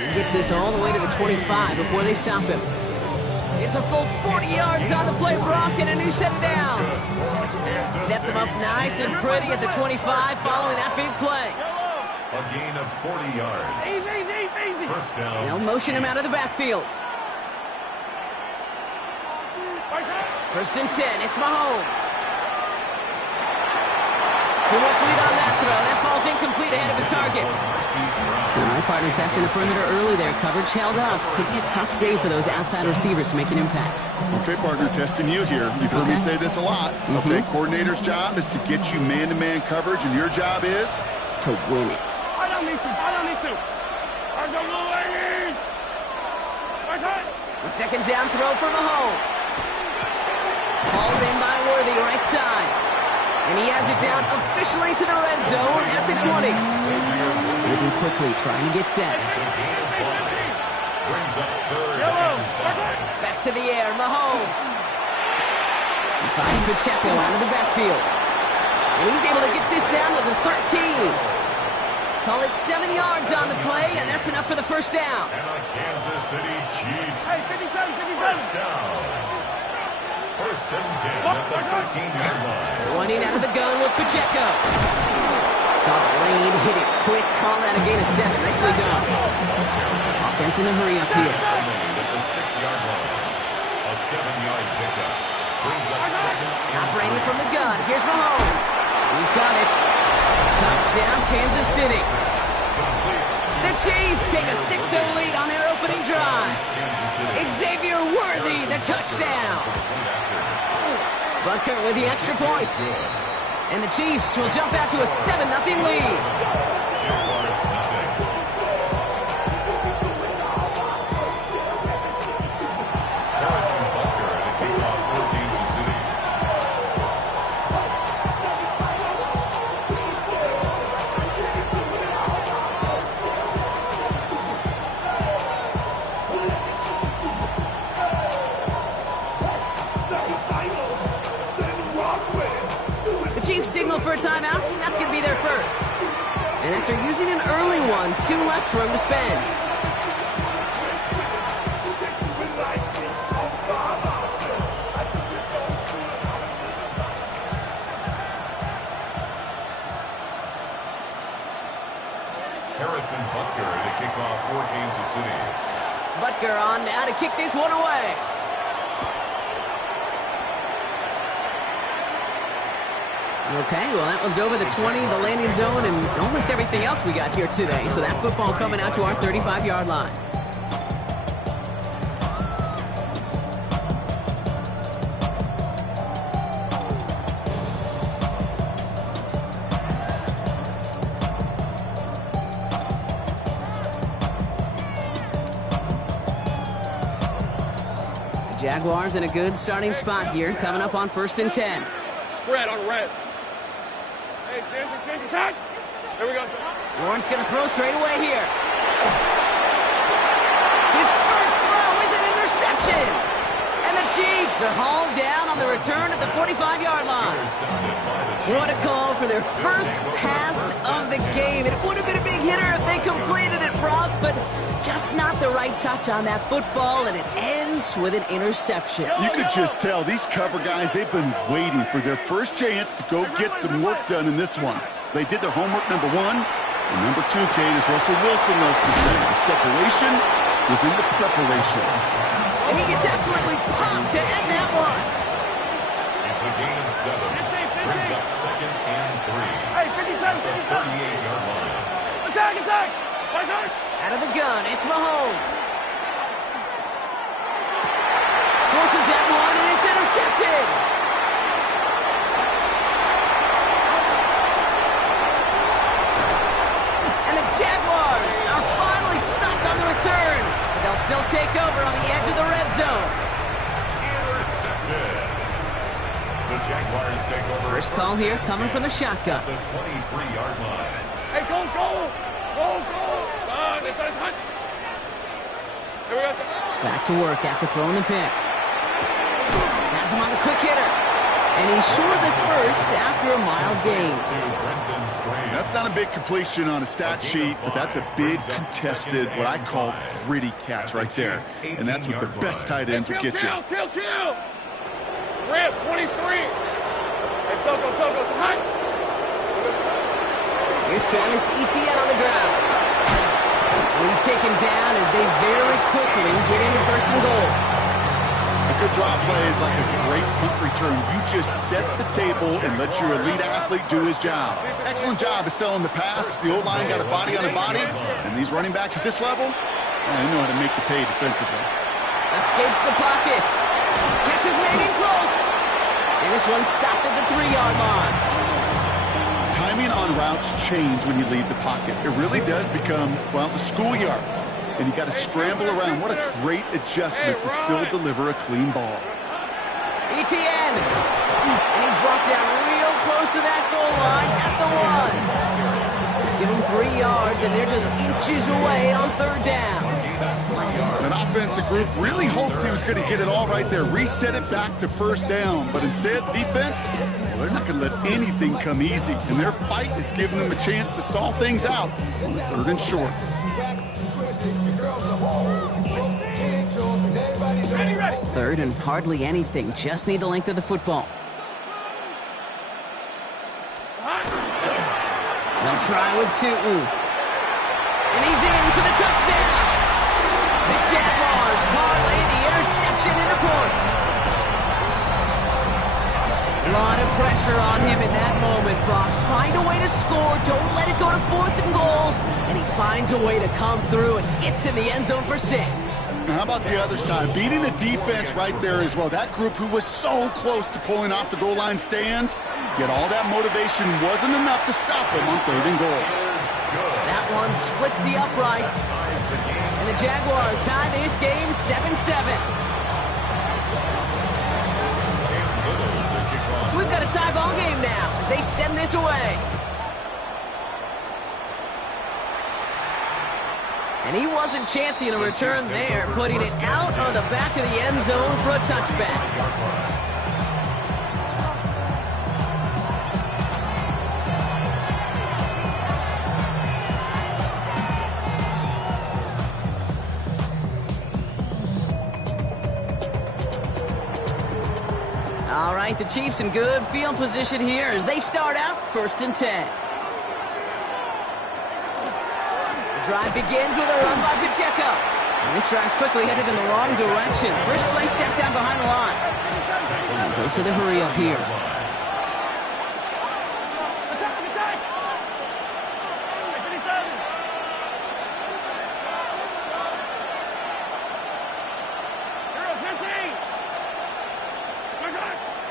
And he gets this all the way to the 25 before they stop him. It's a full 40 yards on the play, Brock, and a new set of downs. Sets him up nice and pretty at the 25 following that big play. A gain of 40 yards. Easy. First down. They'll motion him out of the backfield. First and 10, it's Mahomes. Too much lead on that throw. That falls incomplete ahead of his target. All right, partner testing the perimeter early there. Coverage held up. Could be a tough day for those outside receivers to make an impact. Okay, partner, testing you here. You've heard me say this a lot. Okay, coordinator's job is to get you man-to-man coverage, and your job is? To win it. I don't need to. The second down throw for Mahomes. Hauled in by Worthy, right side. And he has it down officially to the red zone at the 20. Moving quickly, trying to get set. Back to the air, Mahomes. He finds Pacheco out of the backfield. And he's able to get this down to the 13. Call it 7 yards on the play, and that's enough for the first down. And the Kansas City Chiefs. Hey, 57. First down. First and 10 at the 13-yard line. Running out of the gun with Pacheco. Saw the lane, hit it quick, call that a gain of 7. Nicely done. Offense in a hurry up here. At the 6-yard line. A 7-yard pickup. Brings up second. Operating from the gun. Here's Mahomes. He's got it. Touchdown, Kansas City. The Chiefs take a 6-0 lead on their opening drive. Xavier Worthy, the touchdown. Butker with the extra point. And the Chiefs will jump out to a 7-0 lead. Signal for a timeout. That's going to be their first. And after using an early one, 2 left for him to spend. Harrison Butker to kick off for Kansas City. Butker on now to kick this one away. Okay, well, that one's over the 20, the landing zone, and almost everything else we got here today. So that football coming out to our 35-yard line. The Jaguars in a good starting spot here, coming up on first and 10. Red on red. Hey, change attack. Here we go. Lawrence going to throw straight away here. His first throw is an interception. And the Chiefs are hauled down on the return at the 45-yard line. What a call for their first pass of the game. It would have been a big hitter if they completed it, Brock, but just not the right touch on that football, and it ends with an interception. You could just tell these cover guys, they've been waiting for their first chance to go get some work done in this one. They did their homework, number one. And number two, Kate, as Russell Wilson loves to say, the separation was in the preparation. And he gets absolutely pumped to end that one. It's a gain of 7. Brings up second and 3. Hey, 57. The 38-yard line. Attack. Out of the gun, it's Mahomes. Forces that one, and it's intercepted. And the Jaguars are finally stopped on the return. But they'll still take over on the edge of the red zone. Intercepted. The Jaguars take over. First call here coming from the shotgun. The 23-yard line. Hey, go. Here we go. Back to work after throwing the pick. Has him on the quick hitter. And he's short of the first after a mild gain. That's not a big completion on a stat sheet, but that's a big contested, what I call gritty catch right there. And that's what the best tight ends will get you. Kill! Rip, 23. Hey, Soko, hot. Here's Travis Etienne on the ground. And he's taken down as they very quickly get into first and goal. A good draw play is like a great punt return. You just set the table and let your elite athlete do his job. Excellent job of selling the pass. The O-line got a body on a body. And these running backs at this level, they know how to make you pay defensively. Escapes the pocket. Catches made in close. And this one stopped at the 3-yard line. Timing on routes change when you leave the pocket. It really does become, well, the schoolyard. And you got to scramble around. What a great adjustment to still deliver a clean ball. Etienne. And he's brought down real close to that goal line at the 1. Give him 3 yards, and they're just inches away on third down. An offensive group really hoped he was going to get it all right there, reset it back to first down. But instead, defense, well, they're not going to let anything come easy. And their fight is giving them a chance to stall things out on third and short. Third and hardly anything. Just need the length of the football. They'll try with Tootin. And he's in for the touchdown. The Jaguars parlay the interception into points. A lot of pressure on him in that moment, Brock. Find a way to score. Don't let it go to fourth and goal. And he finds a way to come through and gets in the end zone for 6. Now, how about the other side? Beating the defense right there as well. That group who was so close to pulling off the goal line stand, yet all that motivation wasn't enough to stop him on third and goal. That one splits the uprights. And the Jaguars tie this game 7-7. So we've got a tie ball game now as they send this away. And he wasn't chancing a return there, putting it out on the back of the end zone for a touchback. All right, the Chiefs in good field position here as they start out 1st and 10. The drive begins with a run by Pacheco. And this drive's quickly headed in the wrong direction. First play set down behind the line. And dose of the hurry up here.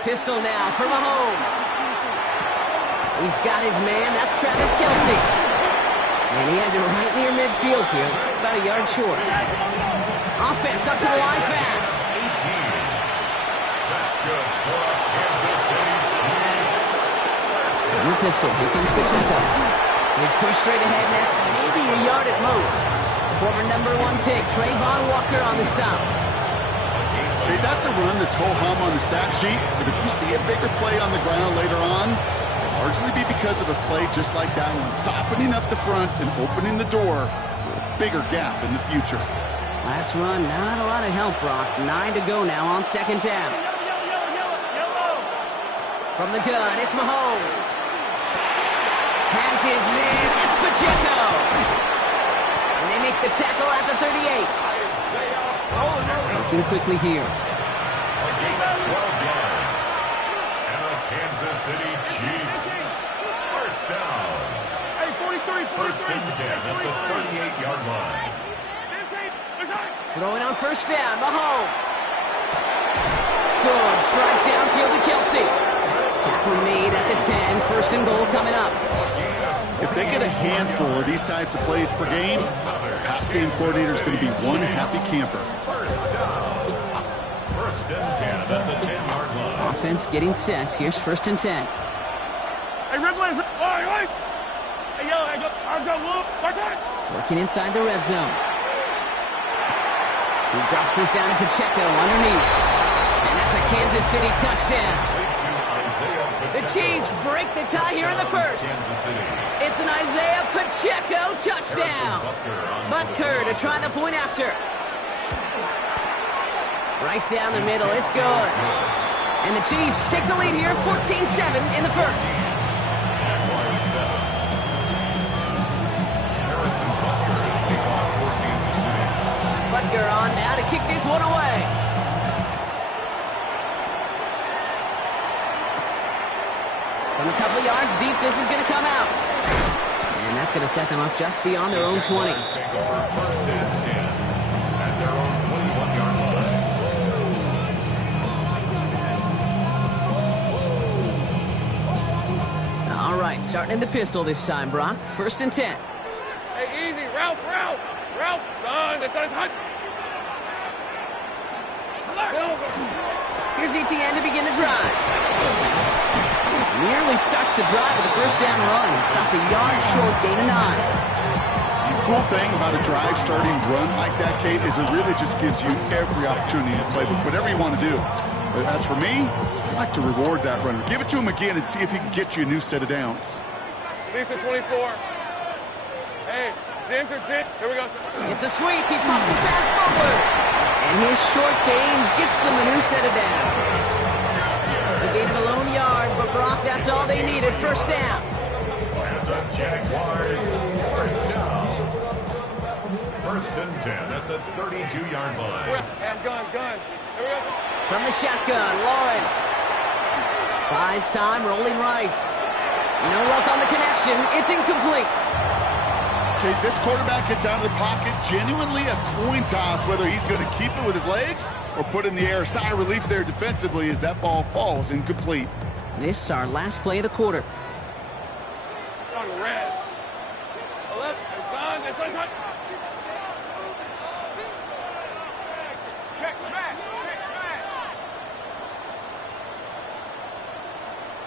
Pistol now for Mahomes. He's got his man. That's Travis Kelce. And he has it right near midfield here. Looks like about a yard short. Offense up to the line fast. That's good for Kansas City Chiefs. New pistol. Here comes Pacheco. He's pushed straight ahead. That's maybe a yard at most. Former #1 pick, Trayvon Walker on the stop. Hey, that's a run that's ho-hum on the stat sheet, but if you see a bigger play on the ground later on, it'll largely be because of a play just like that one, softening up the front and opening the door for a bigger gap in the future. Last run, not a lot of help, Brock. 9 to go now on 2nd down. From the gun, it's Mahomes. Has his man, it's Pacheco. And they make the tackle at the 38. Looking quickly here. A gain of 12 yards. And the Kansas City Chiefs. First down. Hey, 43. 1st and 10 at the 38-yard line. Throwing on 1st down, Mahomes. Good strike downfield to Kelce. Tackle made at the 10. 1st and goal coming up. If they get a handful of these types of plays per game, the pass game coordinator is going to be one happy camper. 1st and 10 at the 10-yard line. Offense getting set. Here's 1st and 10. Hey, Ripley. Hey, yo, I've got Wolf. Working inside the red zone. He drops this down to Pacheco underneath. And that's a Kansas City touchdown. The Chiefs break the tie here in the first. It's an Isaiah Pacheco touchdown. Butker to try the point after. Right down the middle, it's good. And the Chiefs take the lead here, 14-7 in the first. Butker on now to kick this one away. From a couple yards deep, this is going to come out. And that's going to set them up just beyond their own 20. Take over first and 10 at their own 21-yard line. All right, starting in the pistol this time, Brock. First and 10. Hey, easy. Ralph. Done. It's hot. Here's ETN to begin the drive. Nearly starts the drive with a first down run. Stops a yard short, gain of 9. The cool thing about a drive starting run like that, Kate, is it really just gives you every opportunity to play with whatever you want to do. But as for me, I like to reward that runner. Give it to him again and see if he can get you a new set of downs. Lisa 24. Hey, James. Here we go. It's a sweep. He pops the pass forward. And his short gain gets them a new set of downs. A gain of a lone yard, but Brock, that's all they needed. First down. And the Jaguars, first down. First and 10 at the 32-yard line. Gun. Here we go. From the shotgun, Lawrence. Buys time, rolling right. No luck on the connection. It's incomplete. Okay, this quarterback gets out of the pocket, genuinely a coin toss whether he's going to keep it with his legs or put it in the air. Sigh of relief there defensively as that ball falls incomplete. This is our last play of the quarter. On red. 11. It's on. Check smash.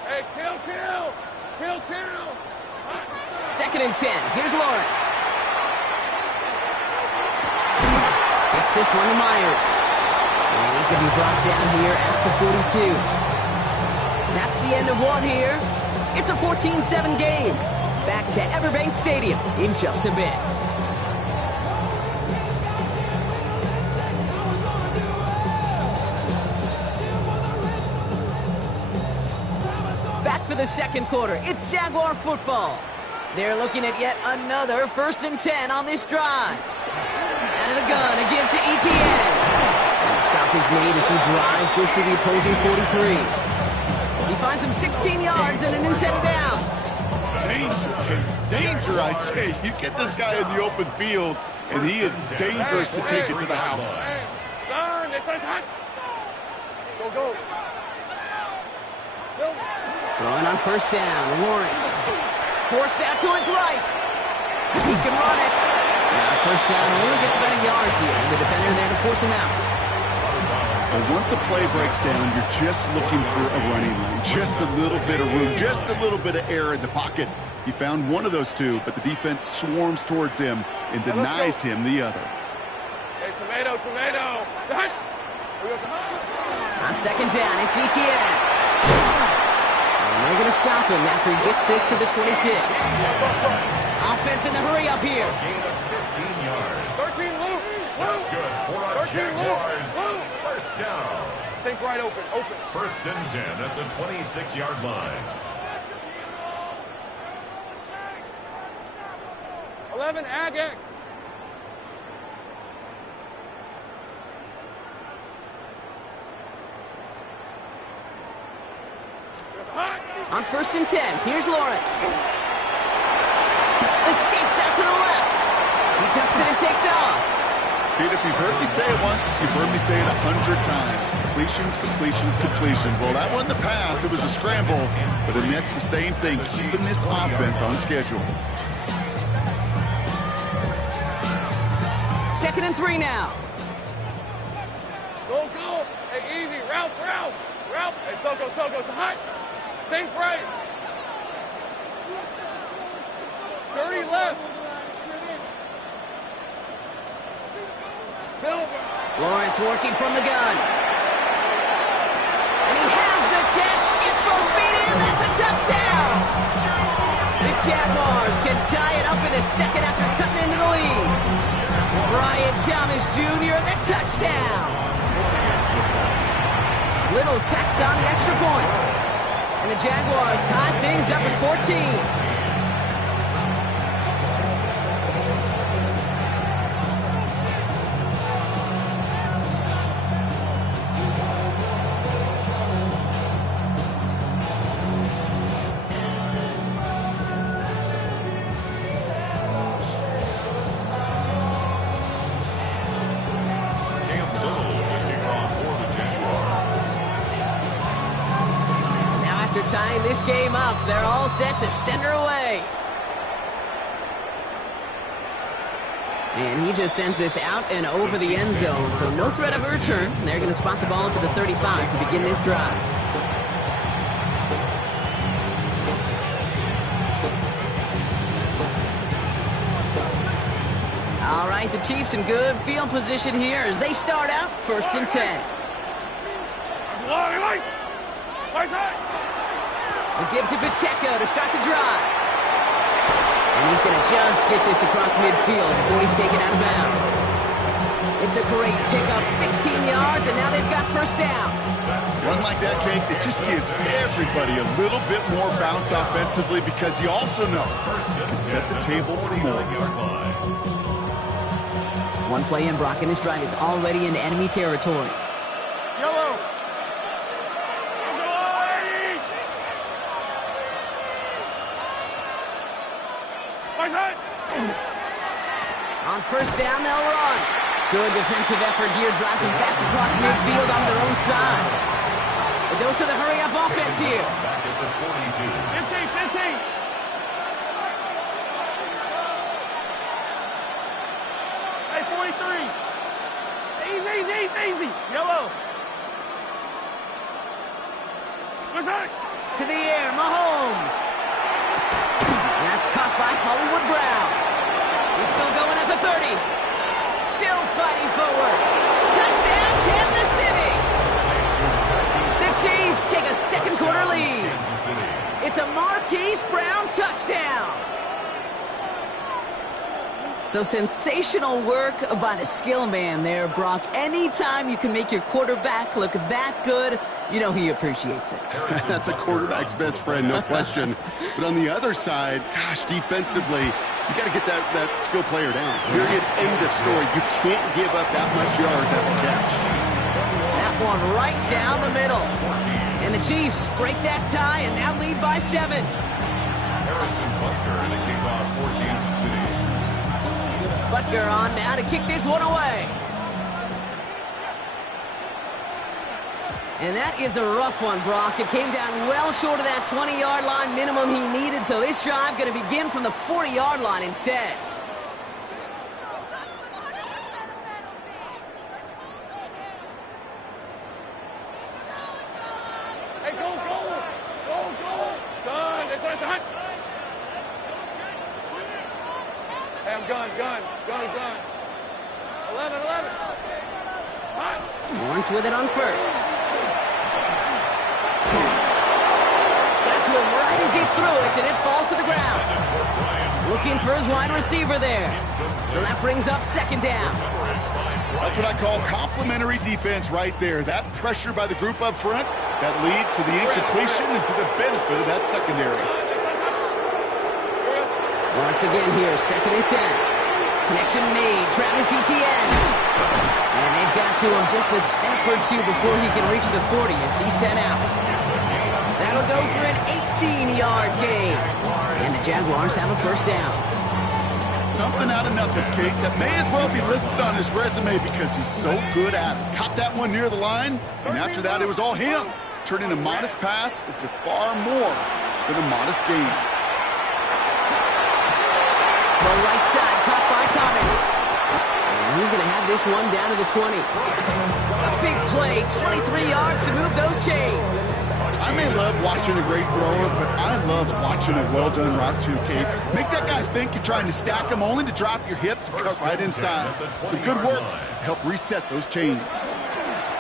Hey, kill. Second and 10. Here's Lawrence. Gets this one to Myers. And he's going to be brought down here at the 42. That's the end of one here. It's a 14-7 game. Back to Everbank Stadium in just a bit. Back for the second quarter. It's Jaguar football. They're looking at yet another first and 10 on this drive. Out of the gun, a give to ETN. And the stop is made as he drives this to the opposing 43. He finds him 16 yards and a new set of downs. Danger, I say. You get this guy in the open field, and he is dangerous to take it to the house. Go. Throwing on first down, Lawrence. Forced out to his right. He can run it. Now first down only gets about a yard here. The defender there to force him out. So once a play breaks down, you're just looking for a running lane. Just a little bit of room, just a little bit of air in the pocket. He found one of those two, but the defense swarms towards him and denies him the other. Hey, tomato. On second down, it's ETN. And they're going to stop him after he gets this to the 26. Offense in the hurry up here. Gain of 15 yards. 13 loop. That's good for our 13 Jaguars. loop. First down. Think right open. First and 10 at the 26-yard line. 11, ag X. On first and 10, here's Lawrence. Escapes out to the left. He tucks it and takes off. Pete, if you've heard me say it once, you've heard me say it 100 times. Completions. Well, that wasn't a pass. It was a scramble. But that's the same thing, keeping this offense on schedule. Second and 3 now. Go. Hey, easy. Ralph. Hey, Soko. It's hot. Think right. 30 left. Silver. Lawrence working from the gun. And he has the catch. Gets both feet in. And that's a touchdown! The Jaguars can tie it up in the second after cutting into the lead. Brian Thomas Jr., the touchdown! Little tax on the extra point. And the Jaguars tie things up at 14. Tying this game up, they're all set to send her away. And he just sends this out and over the end zone, so no threat of a return. They're going to spot the ball up at the 35 to begin this drive. All right, the Chiefs in good field position here as they start out 1st and 10. He gives it Pacheco to start the drive. And he's going to just get this across midfield before he's taken out of bounds. It's a great pickup, 16 yards, and now they've got 1st down. Run like that, Kate, it just gives everybody a little bit more bounce offensively because you also know you can set the table for more. One play in, Brock, and this drive is already in enemy territory. Yellow. On 1st down, they'll run. Good defensive effort here. Drives them back across midfield on their own side. A dose of the hurry-up offense here. Back at the 42. 15. Hey, 43. Easy. Yellow. To the air, Mahomes. That's caught by Hollywood Brown. He's still going at the 30. Still fighting forward. Touchdown, Kansas City! The Chiefs take a second quarter lead. It's a Marquise Brown touchdown. So sensational work by the skill man there, Brock. Anytime you can make your quarterback look that good, you know he appreciates it. That's a quarterback's best friend, no question. But on the other side, gosh, defensively, you got to get that skill player down. Period, end of story. You can't give up that much yards after catch. That one right down the middle. And the Chiefs break that tie and now lead by 7. Harrison Butker to kick off for Kansas City. Butker on now to kick this one away. And that is a rough one, Brock. It came down well short of that 20-yard line minimum he needed, so this drive going to begin from the 40-yard line instead. Hey, go. Son, that's right. Hey, I'm gun. 11. Lawrence with it on 1st. Got to him right as he threw it, and it falls to the ground. Looking for his wide receiver there. So that brings up 2nd down. That's what I call complimentary defense right there. That pressure by the group up front, that leads to the incompletion and to the benefit of that secondary. Once again here, 2nd and 10. Connection made, Travis Etienne. And they've got to him just a step or two before he can reach the 40 as he's sent out. That'll go for an 18-yard gain. And the Jaguars have a 1st down. Something out of nothing, Kate, that may as well be listed on his resume because he's so good at it. Caught that one near the line, and after that it was all him. Turning a modest pass into far more than a modest gain. The right side caught by Thomas. And he's going to have this one down to the 20. A big play, 23 yards to move those chains. I may love watching a great thrower, but I love watching a well-done route too, Kate. Make that guy think you're trying to stack him only to drop your hips and cut right inside. Some good work to help reset those chains.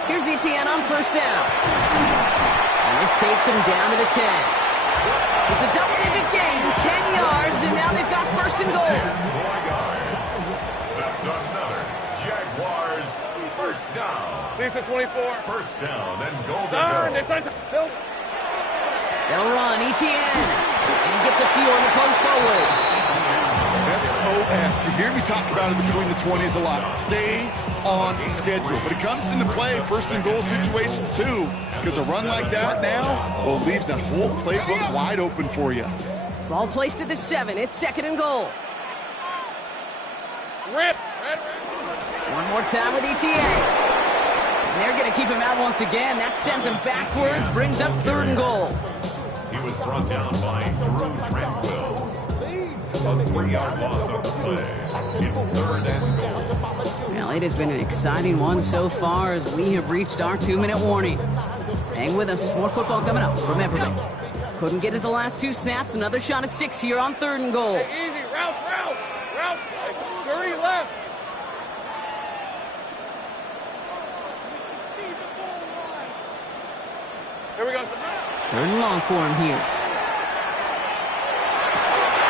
Here's Etienne on 1st down. And this takes him down to the 10. It's a double-digit gain, 10 yards, and now they've got first and goal. 10 more yards. That's another Jaguars first down. Lisa 24. First down and goal to Turn. go. They'll run, Etienne. And he gets a few on the post forward. SOS. You hear me talk about it between the 20s a lot. Stay on schedule. But it comes into play first and goal situations too. Because a run like that now, well, leaves that whole playbook wide open for you. Ball placed at the 7. It's second and goal. Rip. One more time with ETA. And they're going to keep him out once again. That sends him backwards, brings up third and goal. He was brought down by Drew Tranquil. A 3-yard loss on the play. It's third and goal. Well, it has been an exciting one so far as we have reached our 2-minute warning. Hang with us. More football coming up from Everbank. Couldn't get it the last 2 snaps. Another shot at 6 here on third and goal. Hey, easy. Ralph. 30 left. Here we go. Third and long for him here.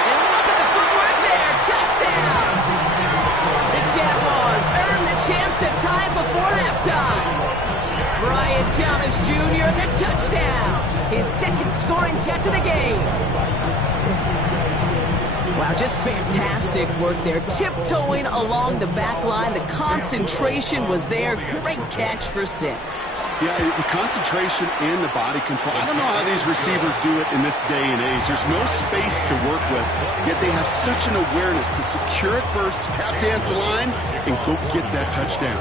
And look at the footwork there. Touchdown! The Jaguars earn the chance to tie it before halftime. Brian Thomas Jr. the touchdown. His second scoring catch of the game. Wow, just fantastic work there. Tiptoeing along the back line. The concentration was there. Great catch for 6. Yeah, the concentration and the body control. I don't know how these receivers do it in this day and age. There's no space to work with, yet they have such an awareness to secure it first, tap dance the line, and go get that touchdown.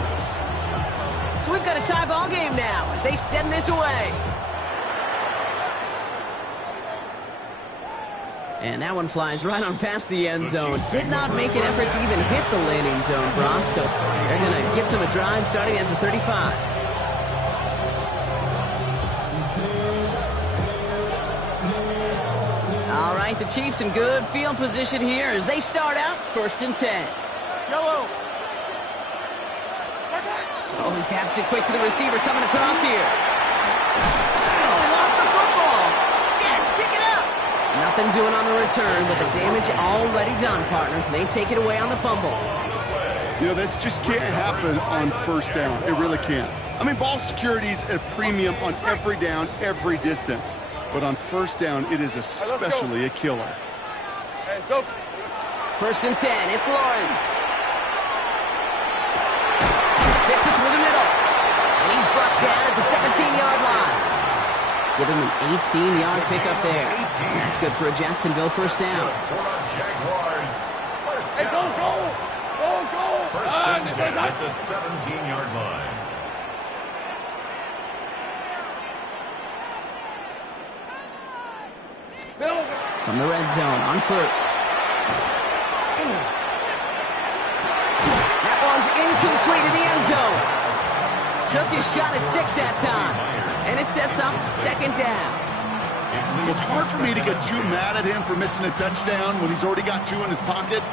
So we've got a tie ball game now as they send this away. And that one flies right on past the end zone. Did not make an effort to even hit the landing zone, Brock. So they're going to gift him a drive starting at the 35. All right, the Chiefs in good field position here as they start out first and 10. Yellow. Oh, he taps it quick to the receiver coming across here. Oh, he lost the football. Jags pick it up. Nothing doing on the return, but the damage already done, partner. They take it away on the fumble. You know, this just can't happen on first down. It really can't. I mean, ball security's at a premium on every down, every distance. But on first down, it is especially a killer. Hey, so First and 10, it's Lawrence. Fits it through the middle. And he's brought down at the 17-yard line. Give him an 18-yard pickup there. And that's good for a Jacksonville first down. hey, go. First and 10 at the 17-yard line. From the red zone on first. That one's incomplete in the end zone. Took his shot at 6 that time. And it sets up second down. It's hard for me to get too mad at him for missing a touchdown when he's already got 2 in his pocket.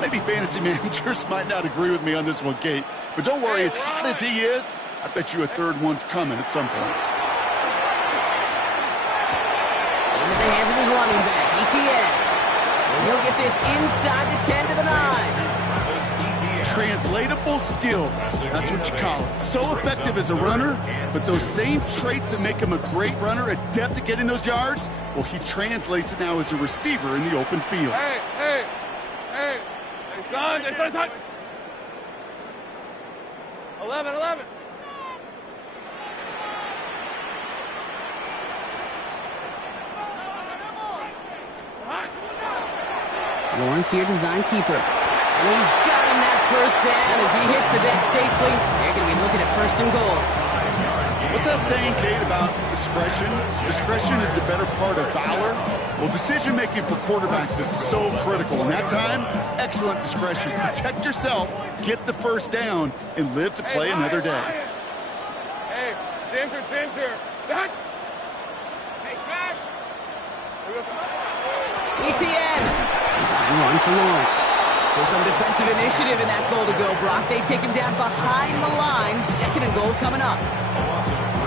Maybe fantasy managers might not agree with me on this one, Kate. But don't worry, as hot as he is, I bet you a third one's coming at some point. Into the hands of his running back, ETN. And he'll get this inside the 10 to the 9. Translatable skills, that's what you call it. So effective as a runner, but those same traits that make him a great runner, adept at getting those yards, well, he translates it now as a receiver in the open field. Hey, son. 11. Lawrence here, design keeper. And he's got him that first down as he hits the deck safely. They're going to be looking at first and goal. What's that saying, Kate, about discretion? Discretion is the better part of valor. Well, decision-making for quarterbacks is so critical. In that time, excellent discretion. Protect yourself, get the first down, and live to play another day. Hey, Ginger. Done. Hey, smash. ETN. Design run for Lawrence. So some defensive initiative in that goal to go, Brock. They take him down behind the line. Second and goal coming up.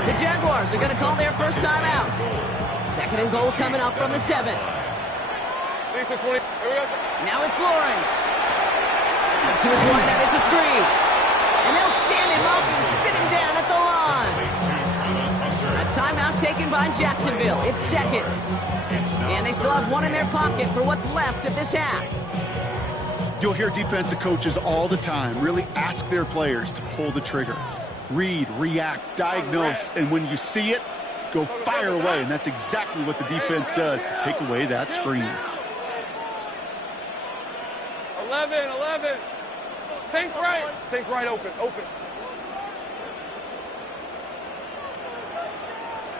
The Jaguars are going to call their first time out. Second and goal coming up from the 7. Lisa 20. Here we go. Now it's Lawrence. Out to his right, and it's a screen. And they'll stand him up and sit him down at the line. A timeout taken by Jacksonville. It's second. And they still have one in their pocket for what's left of this half. You'll hear defensive coaches all the time really ask their players to pull the trigger. Read, react, diagnose, and when you see it, go fire away. And that's exactly what the defense does to take away that screen. 11. Think right. Think right, open.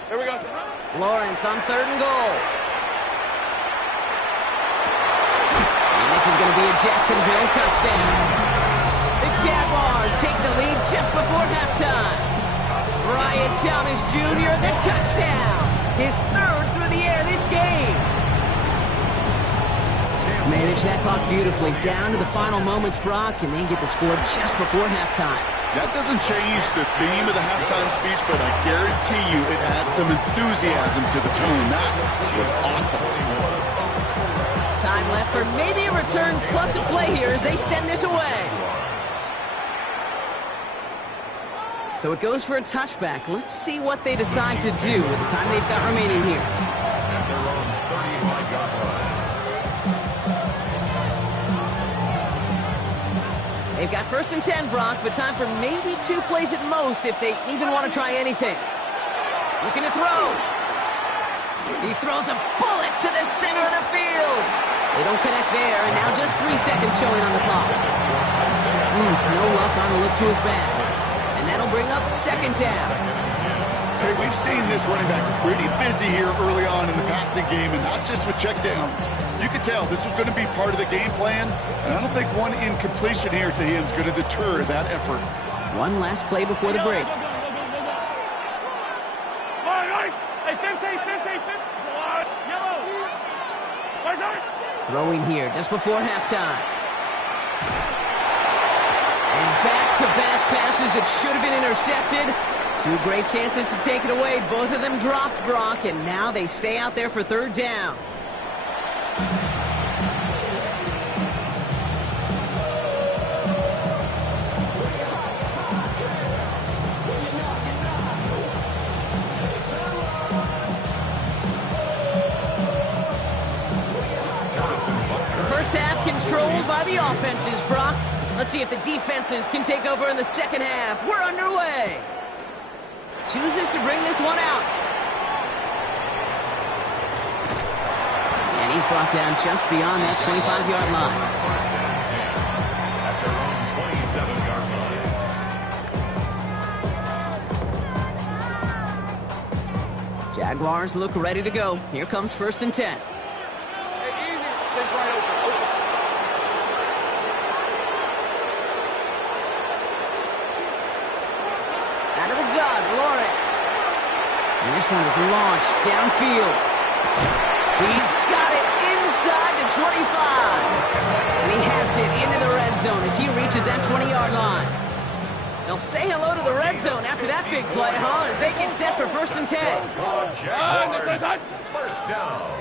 Here we go. Lawrence on 3rd and goal. And this is going to be a Jacksonville touchdown. The Jaguars take the lead just before halftime. Brian Thomas Jr., the touchdown. His 3rd through the air this game. Manage that clock beautifully down to the final moments, Brock, and then get the score just before halftime. That doesn't change the theme of the halftime speech, but I guarantee you it adds some enthusiasm to the tone. That was awesome. Time left for maybe a return plus a play here as they send this away. So it goes for a touchback. Let's see what they decide to do with the time they've got remaining here. At their own 35-yard line. They've got 1st and 10, Brock, but time for maybe 2 plays at most if they even want to try anything. Looking to throw. He throws a bullet to the center of the field. They don't connect there, and now just 3 seconds showing on the clock. No luck on the look to his back. And that'll bring up 2nd down. Okay, we've seen this running back pretty busy here early on in the passing game, and not just with checkdowns. You could tell this was going to be part of the game plan, and I don't think one incompletion here to him is going to deter that effort. One last play before the break. Hey, 15. Yellow. Throwing here just before halftime. And back-to-back passes that should have been intercepted. 2 great chances to take it away. Both of them dropped, Brock, and now they stay out there for 3rd down. The first half controlled by the offenses, Brock. Let's see if the defenses can take over in the second half. We're underway. Chooses to bring this one out. And he's brought down just beyond that 25-yard line. At their own 27-yard line. Jaguars look ready to go. Here comes 1st and 10. Hey, easy. Think right, open. Out of the gun, Lawrence. And this one is launched downfield. He's got it inside the 25. And he has it into the red zone as he reaches that 20-yard line. They'll say hello to the red zone after that big play, huh? As they get set for 1st and 10. Jaguars, 1st down.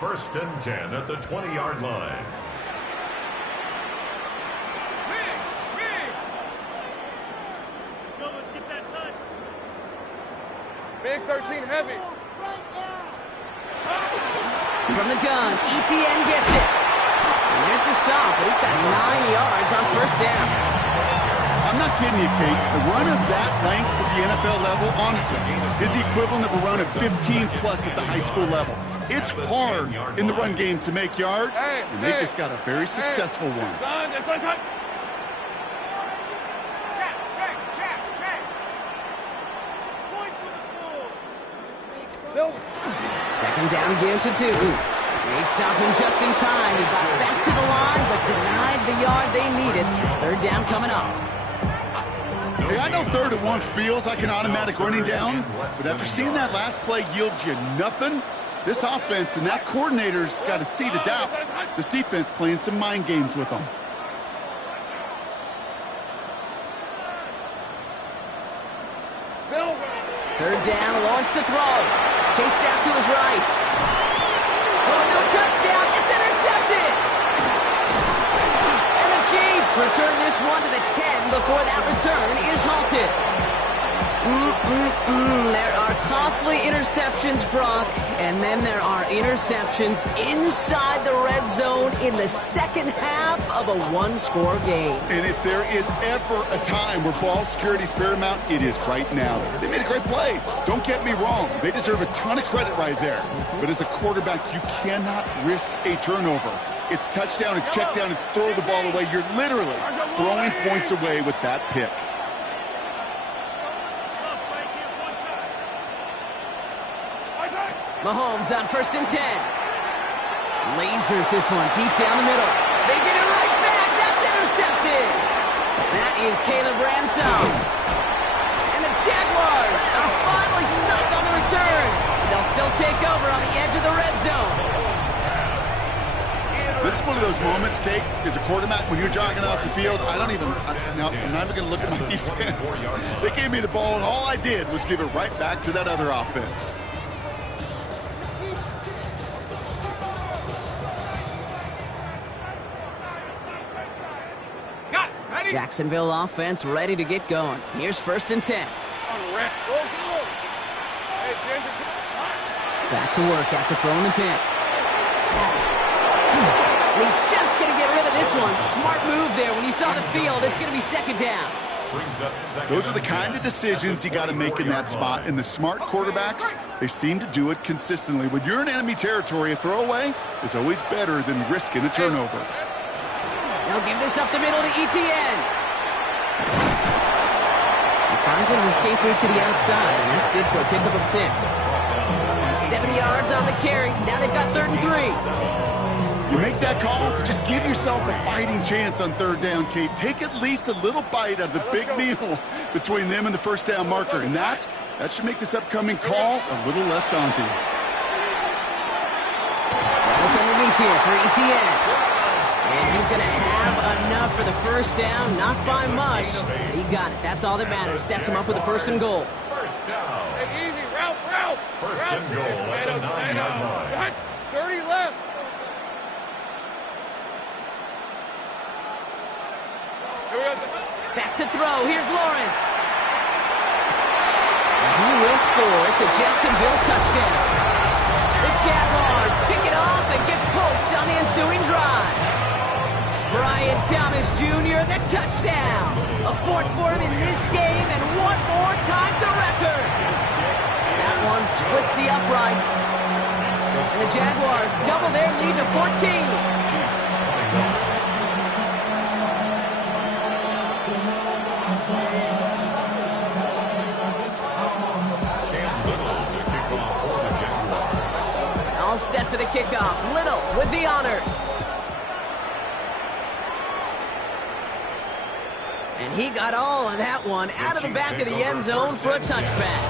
1st and 10 at the 20-yard line. Big 13 heavy. From the gun, ETN gets it. And there's the stop, but he's got 9 yards on 1st down. I'm not kidding you, Kate. A run of that length at the NFL level, honestly, is the equivalent of a run of 15-plus at the high school level. It's hard in the run game to make yards, and they just got a very successful one. Son. Second down again to 2. They stopped him just in time. He got back to the line, but denied the yard they needed. 3rd down coming up. Hey, I know 3rd and 1 feels like an automatic running down, but after seeing that last play yield you nothing, this offense and that coordinator's got a seed of doubt. This defense playing some mind games with them. Third down, Lawrence to throw. Chased out to his right. Oh, no touchdown. It's intercepted. And the Chiefs return this one to the 10 before that return is halted. There are costly interceptions, Brock, and then there are interceptions inside the red zone in the second half of a one-score game. And if there is ever a time where ball security is paramount, it is right now. They made a great play. Don't get me wrong. They deserve a ton of credit right there. But as a quarterback, you cannot risk a turnover. It's touchdown, it's check down, it's throw the ball away. You're literally throwing points away with that pick. Mahomes on 1st and 10. Lasers this one deep down the middle. They get it right back. That's intercepted. That is Caleb Ransom. And the Jaguars are finally stopped on the return. They'll still take over on the edge of the red zone. This is one of those moments, Kate, as a quarterback, when you're jogging off the field, I'm not even going to look at my defense. They gave me the ball, and all I did was give it right back to that other offense. Jacksonville offense ready to get going. Here's 1st and 10. Back to work after throwing the pick. He's just going to get rid of this one. Smart move there. When you saw the field, it's going to be 2nd down. Those are the kind of decisions you got to make in that spot. And the smart quarterbacks, they seem to do it consistently. When you're in enemy territory, a throwaway is always better than risking a turnover. They'll give this up the middle to Etienne. He finds his escape route to the outside, and that's good for a pickup of 6. 70 yards on the carry. Now they've got 3rd and 3. You make that call to just give yourself a fighting chance on 3rd down, Kate. Take at least a little bite out of the big meal between them and the 1st down marker, and that should make this upcoming call a little less daunting. Look underneath here for Etienne. And he's going to have enough for the 1st down, not by much. He got it. That's all that matters. Sets him up with a 1st and goal. 1st down. Hey, easy, Ralph. 1st and goal at the 9-yard line. 30 left. Here we go. Back to throw. Here's Lawrence. He will score. It's a Jacksonville touchdown. The Jaguars pick it off and get pokes on the ensuing drive. Brian Thomas Jr., the touchdown. A 4th for him in this game, and one more ties the record. That one splits the uprights. And the Jaguars double their lead to 14. All set for the kickoff. Little with the honors. And he got all of that one out of the back of the end zone for a touchback.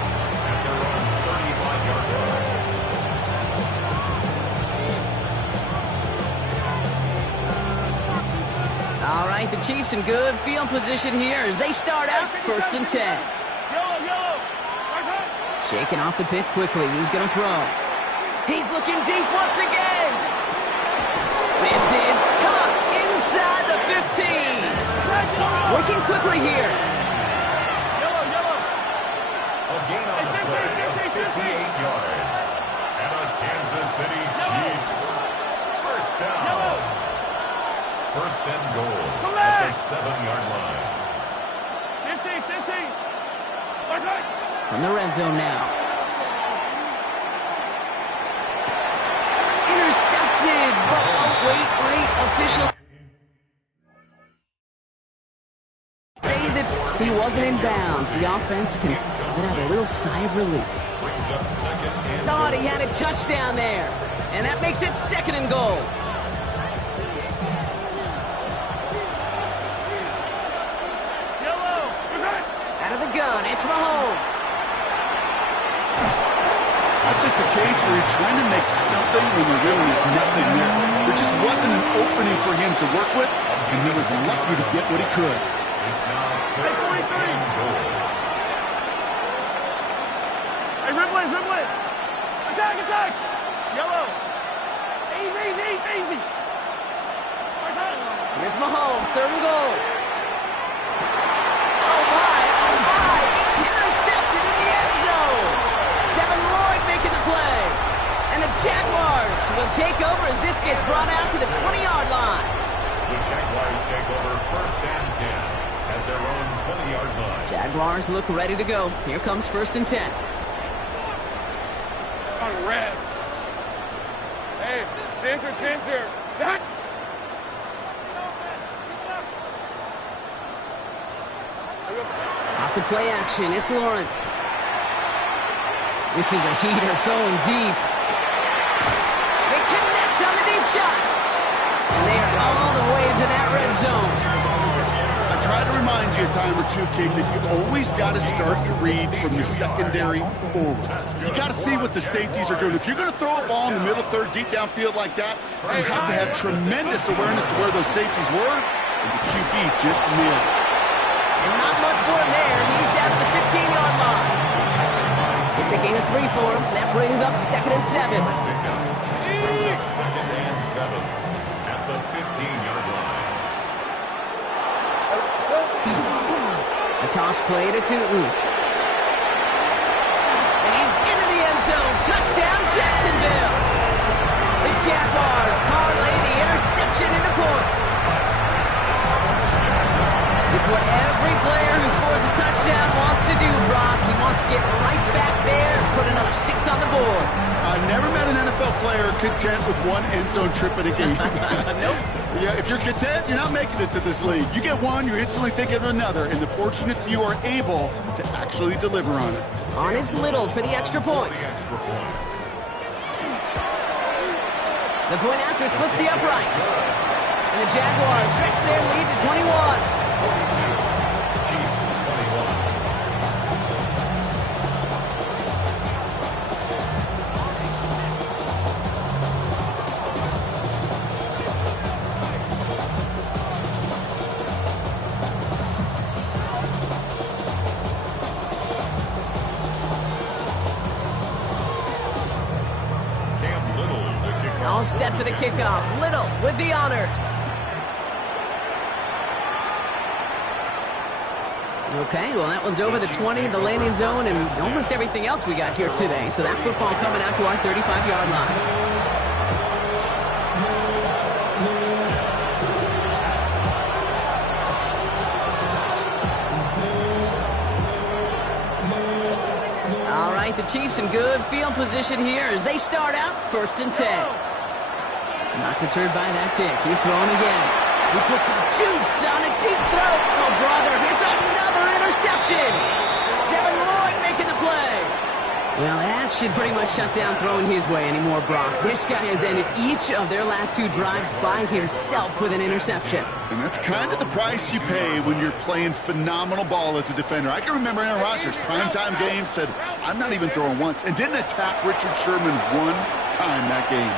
All right, the Chiefs in good field position here as they start out 1st and 10. Shaking off the pick quickly. He's going to throw. He's looking deep once again. This is caught inside the 15. Working quickly here. A gain on the play of 58 yards. And a Kansas City Chiefs 1st down. 1st and goal at the 7-yard line. 15. From the red zone now. Intercepted, but oh, wait, official. Say that he wasn't in bounds. The offense can let out a little sigh of relief. Thought he had a touchdown there, and that makes it 2nd and goal. Out of the gun, it's Mahomes. That's just a case where you're trying to make something when there really is nothing there. There just wasn't an opening for him to work with, and he was lucky to get what he could. Hey, 43. Hey, Ripley. attack! Yellow. Easy. Here's Mahomes, 3rd and goal. Oh my, it's intercepted in the end zone. Devin Lloyd making the play. And the Jaguars will take over as this gets brought out to the 20-yard line. The Jaguars take over 1st and 10 at their own 20-yard line. Jaguars look ready to go. Here comes 1st and 10. On red. Hey, ginger. Jack. Off the play action, it's Lawrence. This is a heater going deep. They connect on the deep shot. And they are all the way into that red zone. I try to remind you a time or two, Kate, that you always got to start your read from the secondary forward. You got to see what the safeties are doing. If you're going to throw a ball in the middle third, deep downfield like that, you have to have tremendous awareness of where those safeties were, and the QB just nailed it. And not much more there. He's down to the 15-yard line. It's a gain of 3 for him. That brings up 2nd and 7. Brings up 2nd and 7 at the 15-yard line. A toss play to Tootin. And he's into the end zone. Touchdown, Jacksonville. The Jaguars parlay the interception into points. It's what every player who scores a touchdown wants to do, Brock. He wants to get right back there and put another 6 on the board. I've never met an NFL player content with one end zone trip in a game. Nope. Yeah, if you're content, you're not making it to this league. You get one, you're instantly thinking of another, and the fortunate few are able to actually deliver on it. On is Little for the extra point. The point after splits the upright. And the Jaguars stretch their lead to 21. Chiefs 21. All set for the kickoff. Little with the honors. Okay, well, that one's over the 20, the landing zone, and almost everything else we got here today. So that football coming out to our 35-yard line. All right, the Chiefs in good field position here as they start out 1st and 10. Not deterred by that pick. He's throwing again. He puts some juice on a deep throw. Oh, brother, it's another interception. Devin Lloyd making the play. Well, that should pretty much shut down throwing his way anymore, Brock. This guy has ended each of their last 2 drives by himself with an interception. And that's kind of the price you pay when you're playing phenomenal ball as a defender. I can remember Aaron Rodgers, primetime game, said, I'm not even throwing once, and didn't attack Richard Sherman one time that game.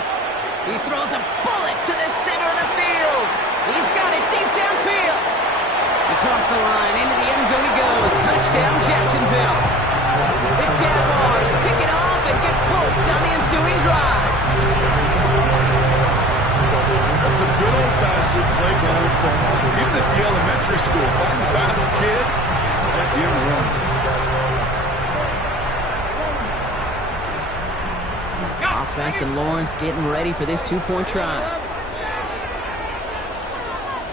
He throws a bullet to the center of the field. He's got it deep downfield. Across the line, into the end zone he goes. Touchdown, Jacksonville. The Jaguars pick it off and get points on the ensuing drive. That's some good old-fashioned playground football. Even at the elementary school, find the fastest kid at the end of the run. Offense and Lawrence getting ready for this 2-point try.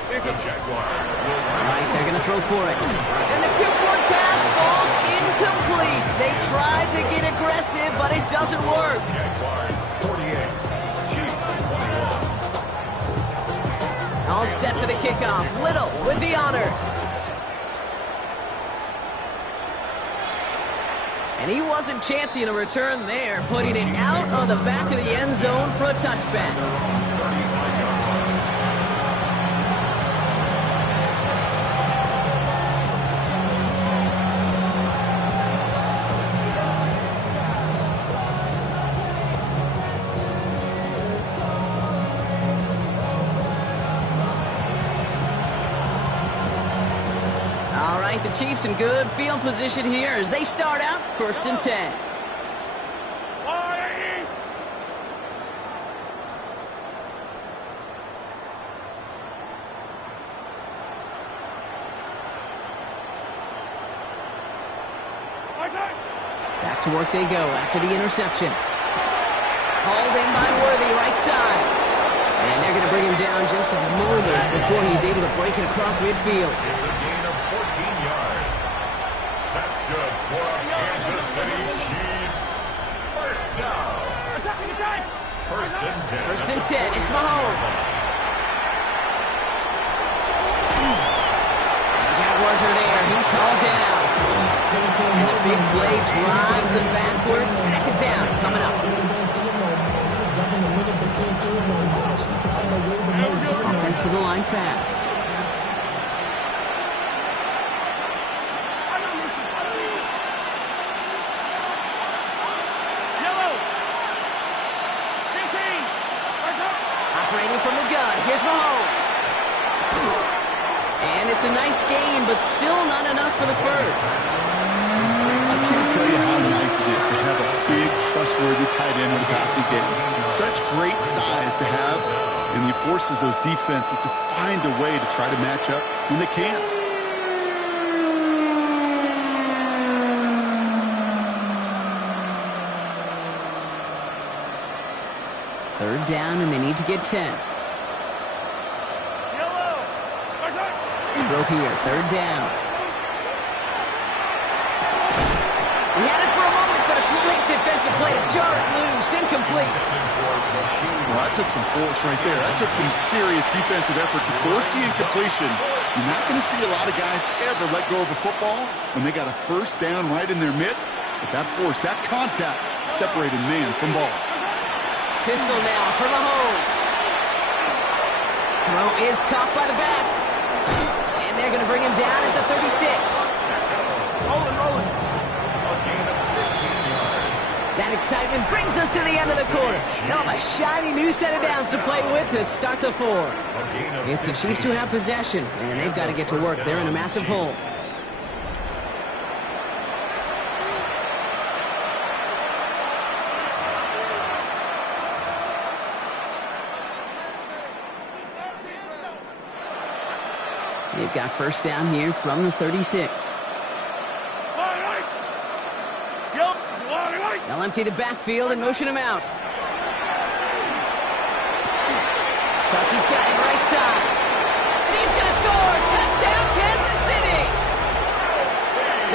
The Jaguars will All right, they're going to throw for it. And the 2-point pass falls incomplete. They tried to get aggressive, but it doesn't work. Jaguars 48. Chiefs 21. All set for the kickoff. Little with the honors. And he wasn't chancing a return there, putting it out on the back of the end zone for a touchback. The Chiefs in good field position here as they start out 1st and 10. Back to work they go after the interception. Hauled in by Worthy, right side. And they're going to bring him down just a moment before he's able to break it across midfield. It's a gain of 14 yards. That's good for Kansas City Chiefs. First down. First and 10. First and 10. It's Mahomes. The Jaguars are there. He's hauled down. And the big play drives them backwards. Second down coming up. Offense to the line fast. Operating from the gun. Here's Mahomes. And it's a nice gain, but still not enough for the first. I can't tell you how nice it is to have a big, trustworthy tight end in the passing game. Such great size to have, and he forces those defenses to find a way to try to match up when they can't. Third down, and they need to get 10. Throw here, third down. He had it for a moment, but a great defensive play to jar it loose, incomplete. Well, that took some force right there. That took some serious defensive effort to force the incompletion. You're not going to see a lot of guys ever let go of a football when they got a first down right in their midst. But that force, that contact, separated man from ball. Pistol now for Mahomes. Throw is caught by the back. And they're going to bring him down at the 36. Rolling. That excitement brings us to the end of the quarter. They'll have a shiny new set of downs to play with to start the fourth. It's the Chiefs who have possession, and they've got to get to work. They're in a massive hole. They've got first down here from the 36. They'll empty the backfield and motion him out. Kelsey's got him right side. And he's going to score! Touchdown, Kansas City!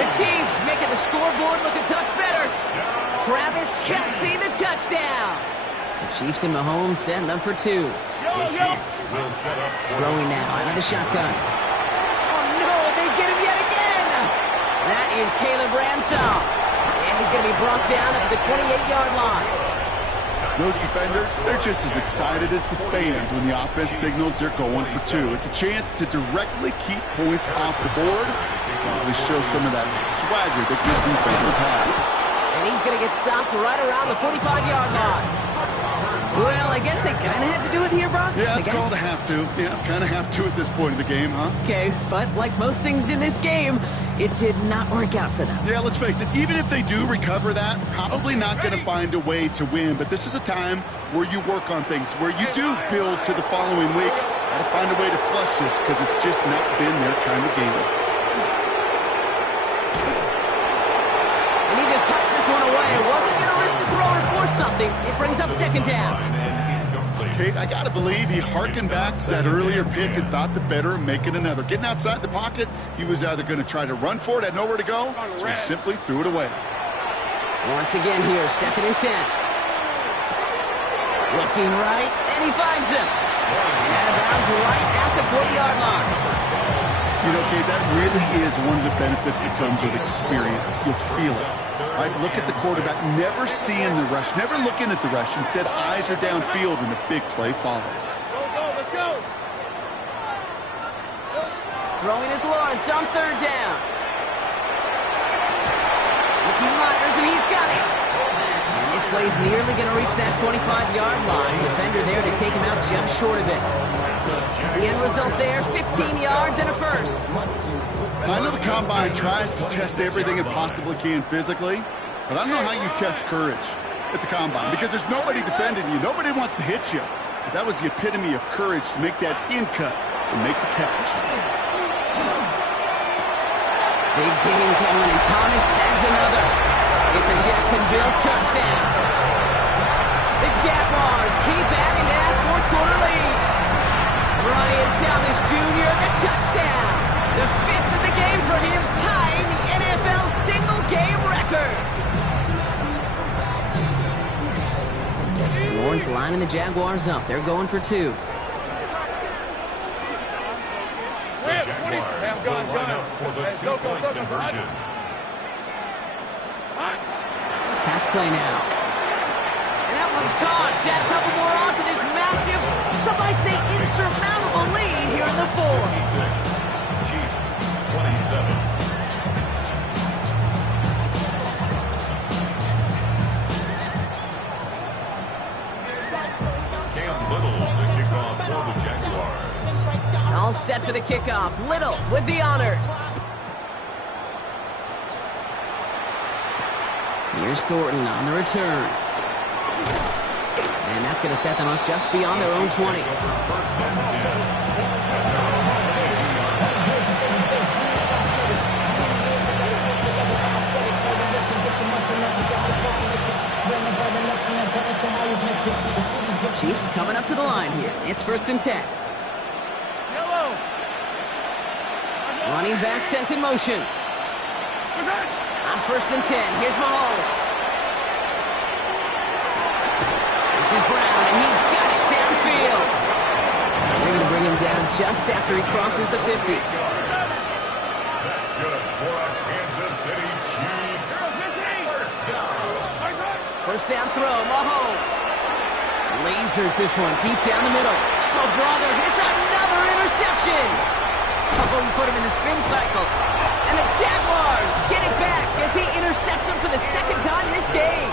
The Chiefs making the scoreboard look a touch better. Travis Kelsey, the touchdown. The Chiefs and Mahomes setting up for two. The Chiefs will set up. Throwing now out of the shotgun. Oh no, they get him yet again! That is Caleb Ransom. And he's going to be brought down at the 28-yard line. Those defenders, they're just as excited as the fans when the offense signals they're going for two. It's a chance to directly keep points off the board. Really show some of that swagger that good defenses have. And he's going to get stopped right around the 45-yard line. Well, I guess they kind of had to do it here, Brock. Yeah, it's called a have to. Yeah, kind of have to at this point in the game, huh? Okay, but like most things in this game, it did not work out for them. Yeah, let's face it, even if they do recover that, probably not going to find a way to win. But this is a time where you work on things, where you do build to the following week. Got to find a way to flush this because it's just not been their kind of game. And he just tucks this one away. Wasn't going to risk a throw or force something. It brings up second down. Kate, I got to believe he harkened back to that earlier pick and thought the better of making another. Getting outside the pocket, he was either going to try to run for it, had nowhere to go, so he simply threw it away. Once again here, second and 10. Looking right, and he finds him. And out of bounds right at the 40-yard line. You know, Kate, that really is one of the benefits that comes with experience. You'll feel it. Right? Look at the quarterback, never seeing the rush, never looking at the rush. Instead, eyes are downfield, and the big play follows. Let's go. Throwing is Lawrence on third down. Looking Myers, and he's got it. And this play's nearly going to reach that 25-yard line. Defender there to take him out just short of it. The end result there, 15 yards and a first. I know the Combine tries to test everything it possibly can physically, but I don't know how you test courage at the Combine because there's nobody defending you. Nobody wants to hit you. But that was the epitome of courage to make that in cut and make the catch. Big game coming, and Thomas snags another. It's a Jacksonville touchdown. The Jaguars keep adding to that fourth-quarter lead. Brian Thomas Jr., the touchdown. The fifth of the game for him, tying the NFL single-game record. Lawrence lining the Jaguars up. They're going for two. The Jaguars will line up for the two-point conversion. Pass play now. And that one's caught. Add a couple more on to this massive, some might say insurmountable lead here in the fourth. 26. Chiefs, 27. For the Jaguars. All set for the kickoff. Little with the honors. Here's Thornton on the return. And that's going to set them up just beyond their own 20. First and 10. Chiefs coming up to the line here. It's first and 10. Running back sent in motion. On first and 10, here's Mahomes. This is Brown, and he's got it downfield. They're going to bring him down just after he crosses the 50. That's good for a Kansas City Chiefs. First down. First down throw, Mahomes. Lasers this one deep down the middle. Oh, brother, it's another interception. Oh, he put him in the spin cycle. And the Jaguars get it back as he intercepts him for the second time this game.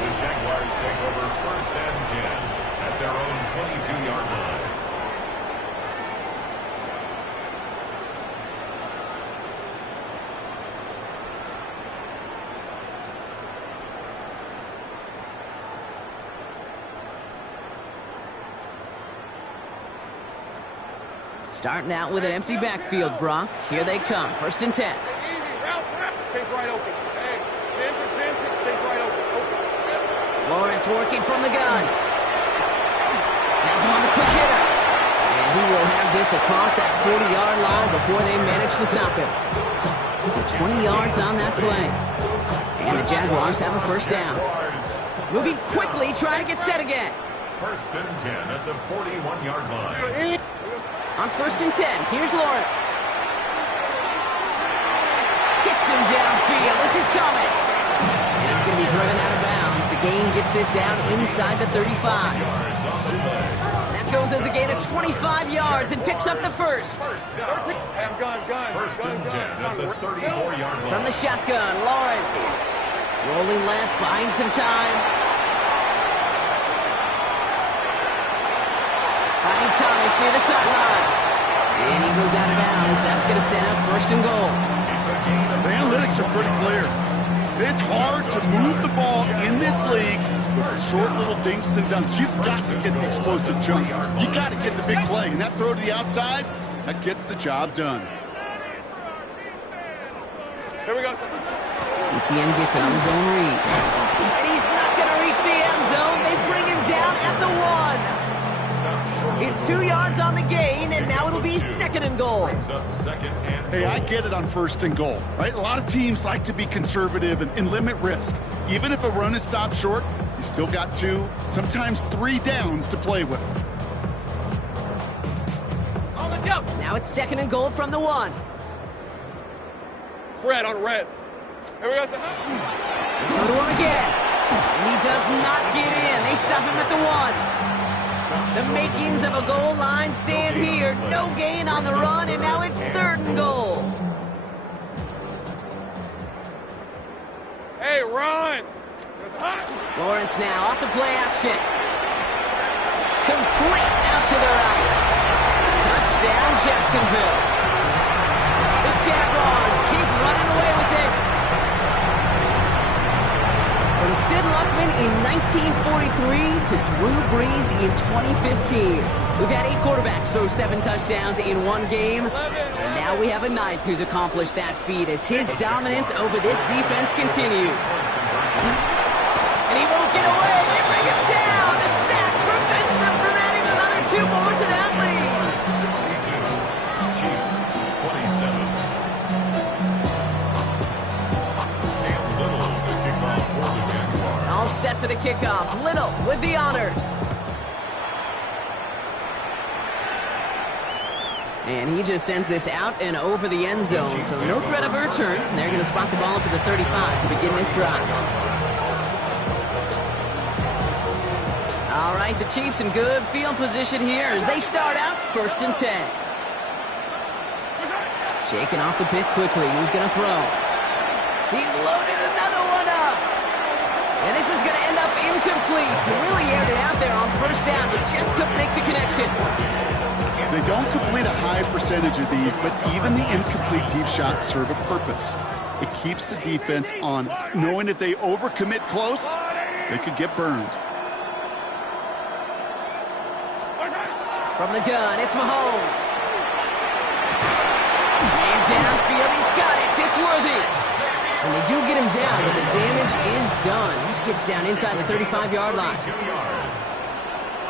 The Jaguars take over first and 10 at their own 22-yard line. Starting out with an empty backfield, Brock. Here they come. First and 10. Take right open. Hey, take right open. Lawrence working from the gun. Has him on the quick hitter. And he will have this across that 40-yard line before they manage to stop him. So 20 yards on that play. And the Jaguars have a first down. Moving quickly, trying to get set again. First and 10 at the 41-yard line. On first and 10, here's Lawrence. Hits him downfield. This is Thomas. And he's going to be driven out of bounds. The gain gets this down inside the 35. That goes as a gain of 25 yards and picks up the first. First and 10 at the 34-yard line. From the shotgun, Lawrence. Rolling left, buying some time. Finding Thomas near the sideline. And he goes out of bounds. That's going to set up first and goal. The analytics are pretty clear. It's hard to move the ball in this league with short little dinks and dunks. You've got to get the explosive jump. You got to get the big play. And that throw to the outside, that gets the job done. Here we go. ETN gets it on his own read. And he's not going to reach the end zone. They bring him down at the 1. It's 2 yards on the gain, and now it'll be second and goal. Hey, I get it on first and goal, right? A lot of teams like to be conservative and limit risk. Even if a run is stopped short, you still got 2, sometimes 3 downs to play with. On the jump. Now it's second and goal from the 1. Red on red. Here we go. Go to him again. And he does not get in. They stop him at the 1. The makings of a goal line stand here. No gain on the run, and now it's third and goal. Hey, run! Lawrence now off the play action. Complete out to the right. Touchdown, Jacksonville. The Jaguars keep running away with this. From Sid Luck Aikman in 1943 to Drew Brees in 2015. We've had 8 quarterbacks throw 7 touchdowns in one game, and now we have a 9th who's accomplished that feat as his dominance over this defense continues. And he won't get away. They bring him down. The sack prevents them from adding another 2 more to that lead. 62. Chiefs 27. And Little to kick off for the Jaguars. All set for the kickoff. Little with the honors. And he just sends this out and over the end zone. So no threat of a return. They're going to spot the ball for the 35 to begin this drive. All right, the Chiefs in good field position here as they start out 1st and 10. Shaking off the pick quickly. He's going to throw. He's loaded another one up. And this is going to end up incomplete. He really aired it out there on 1st down, but just couldn't make the connection. They don't complete a high percentage of these, but even the incomplete deep shots serve a purpose. It keeps the defense honest, knowing if they overcommit close, they could get burned. From the gun, it's Mahomes. And downfield, he's got it. It's Worthy. And they do get him down, but the damage is done. He just gets down inside the 35-yard line. 2 yards.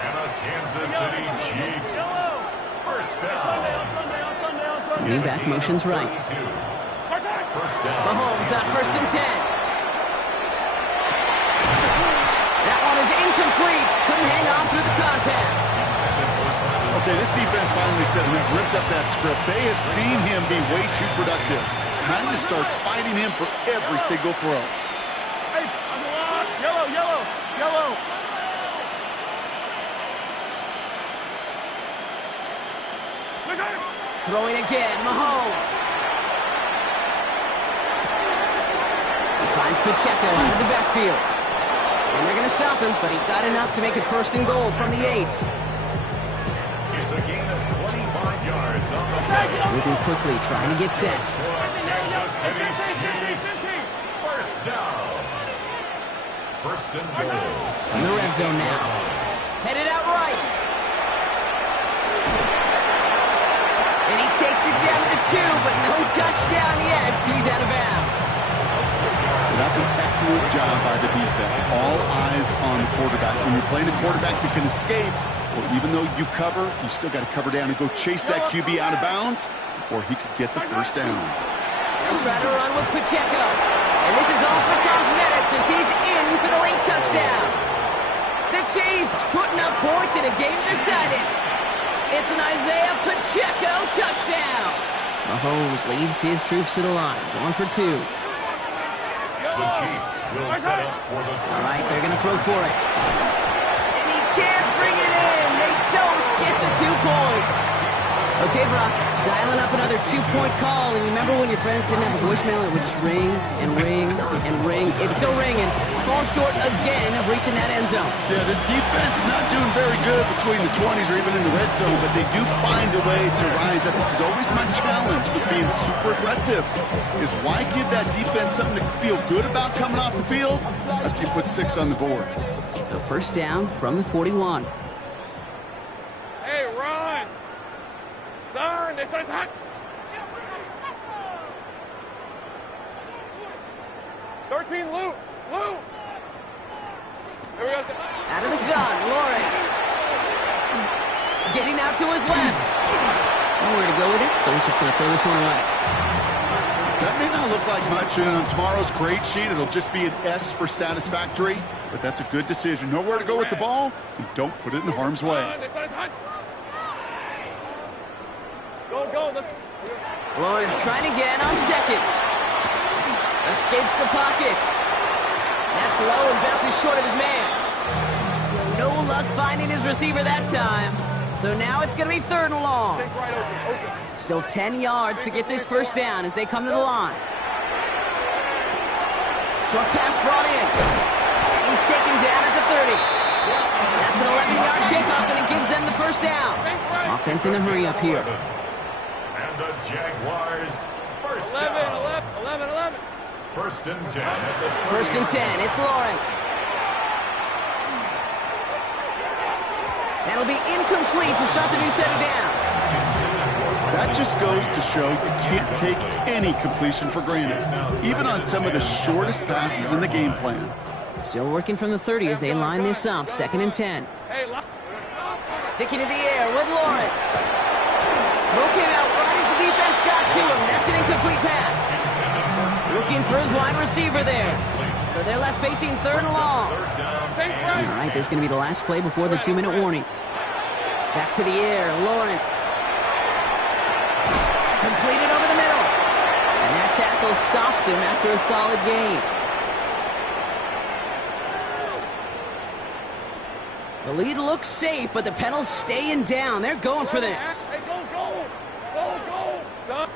And a Kansas City Chiefs. First down. Lean back, motions right. First down. Mahomes on 1st and 10. That one is incomplete. Couldn't hang on through the contact. Okay, this defense finally said enough, ripped up that script. They have seen him be way too productive. Time to start fighting him for every single throw. Hey, yellow, yellow, yellow. Throwing again, Mahomes. He finds Pacheco out of the backfield. And they're going to stop him, but he got enough to make it 1st and goal from the 8. It's a gain of 25 yards on the play. Moving quickly, trying to get set. Kansas City Chiefs. First down. 1st and goal. In the red zone now. Headed out right. And he takes it down to the 2, but no touchdown yet. He's out of bounds. That's an excellent job by the defense. All eyes on the quarterback. When you're playing a quarterback that can escape, well, even though you cover, you still got to cover down and go chase that QB out of bounds before he could get the 1st down. He'll try to run with Pacheco. And this is all for cosmetics as he's in for the late touchdown. The Chiefs putting up points in a game decided. It's an Isaiah Pacheco touchdown. Mahomes leads his troops to the line, going for 2. The Chiefs will set up for the... All right, they're going to throw for it. And he can't bring it in. They don't get the 2 points. Okay, Brock, dialing up another 2-point call. And remember when your friends didn't have a voicemail, it would just ring and ring and ring. It's still ringing. Fall short again of reaching that end zone. Yeah, this defense not doing very good between the 20s or even in the red zone, but they do find a way to rise up. This is always my challenge with being super aggressive, is why give that defense something to feel good about coming off the field after you put 6 on the board. So 1st down from the 41. Hey, run. Turn. This is hot. 13, Lou. Lou. Here we go. Out of the gun, Lawrence. Getting out to his left. Nowhere to go with it, so he's just going to throw this one away. That may not look like much, and on tomorrow's grade sheet, it'll just be an S for satisfactory, but that's a good decision. Nowhere to go with the ball, and don't put it in harm's way. This is hot. Go. Let's go. Lawrence trying again on 2nd. Escapes the pocket. That's low and bounces short of his man. No luck finding his receiver that time. So now it's going to be 3rd and long. Take right open. Still 10 yards to get this 1st down as they come to the line. Short pass brought in. And he's taken down at the 30. That's an 11-yard kickoff, and it gives them the 1st down. Offense in the hurry up here. And the Jaguars, 1st 11, down. 11. 1st and 10. 1st and 10. It's Lawrence. That'll be incomplete to start the new set of downs. That just goes to show you can't take any completion for granted, even on some of the shortest passes in the game plan. Still working from the 30 as they line this up, 2nd and 10. Sticking in the air with Lawrence. Throw came out right as the defense got to him. That's an incomplete pass. Looking for his wide receiver there. So they're left facing 3rd and long. All right, there's going to be the last play before the 2-minute warning. Back to the air, Lawrence. Completed over the middle. And that tackle stops him after a solid gain. The lead looks safe, but the Penals staying down. They're going for this. Hey, go, son.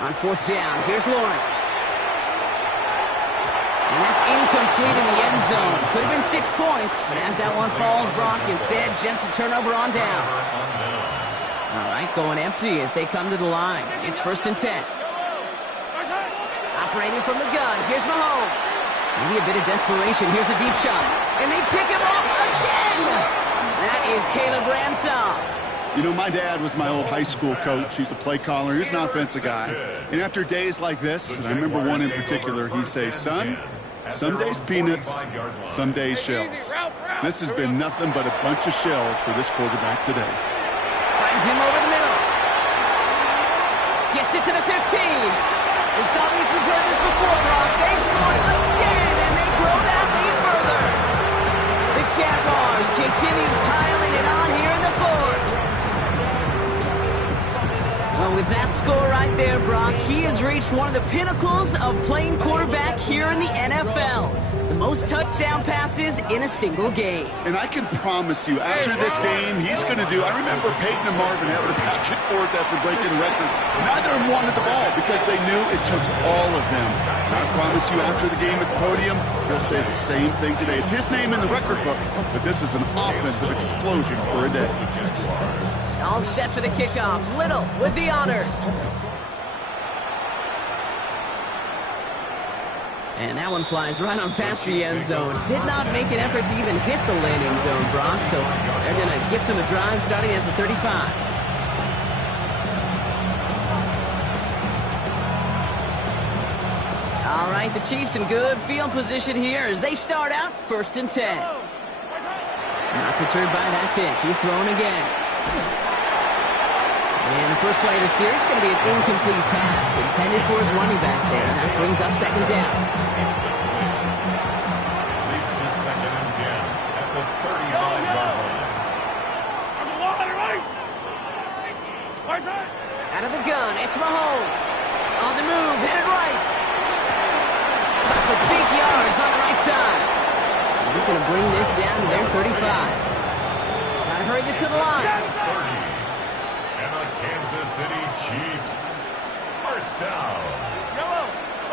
On 4th down, here's Lawrence. And that's incomplete in the end zone. Could have been 6 points, but as that one falls, Brock, instead, just a turnover on downs. All right, going empty as they come to the line. It's 1st and 10. Operating from the gun, here's Mahomes. Maybe a bit of desperation. Here's a deep shot. And they pick him up again! That is Caleb Ransom. You know, my dad was my old high school coach. He's a play caller. He's an offensive guy. And after days like this, and I remember one in particular, he'd say, son, some days peanuts, some days shells. This has been nothing but a bunch of shells for this quarterback today. Finds him over the middle. Gets it to the 15. It's not like we've heard this before, Brock. They've scored again, and they grow that lead further. The Jaguars continue piling it on here in the 4th. Well, with that score right there, Brock, he has reached one of the pinnacles of playing quarterback here in the NFL. The most touchdown passes in a single game. And I can promise you, after this game, he's going to do... I remember Peyton and Marvin having a back and forth after breaking the record. Neither of them wanted the ball because they knew it took all of them. And I promise you, after the game at the podium, they'll say the same thing today. It's his name in the record book, but this is an offensive explosion for a day. All set for the kickoff. Little with the honors. And that one flies right on past the end zone. Did not make an effort to even hit the landing zone, Brock. So they're going to gift him a drive starting at the 35. All right, the Chiefs in good field position here as they start out 1st and 10. Not deterred by that pick. He's throwing again. And the first play of the series is going to be an incomplete pass intended for his running back there. That brings up 2nd down. Leads to 2nd and 10 at the 35-yard line. Out of the gun, it's Mahomes. On the move, hit it right. For big yards on the right side. And he's going to bring this down to their 35. Got to hurry this to the line. Kansas City Chiefs. 1st down.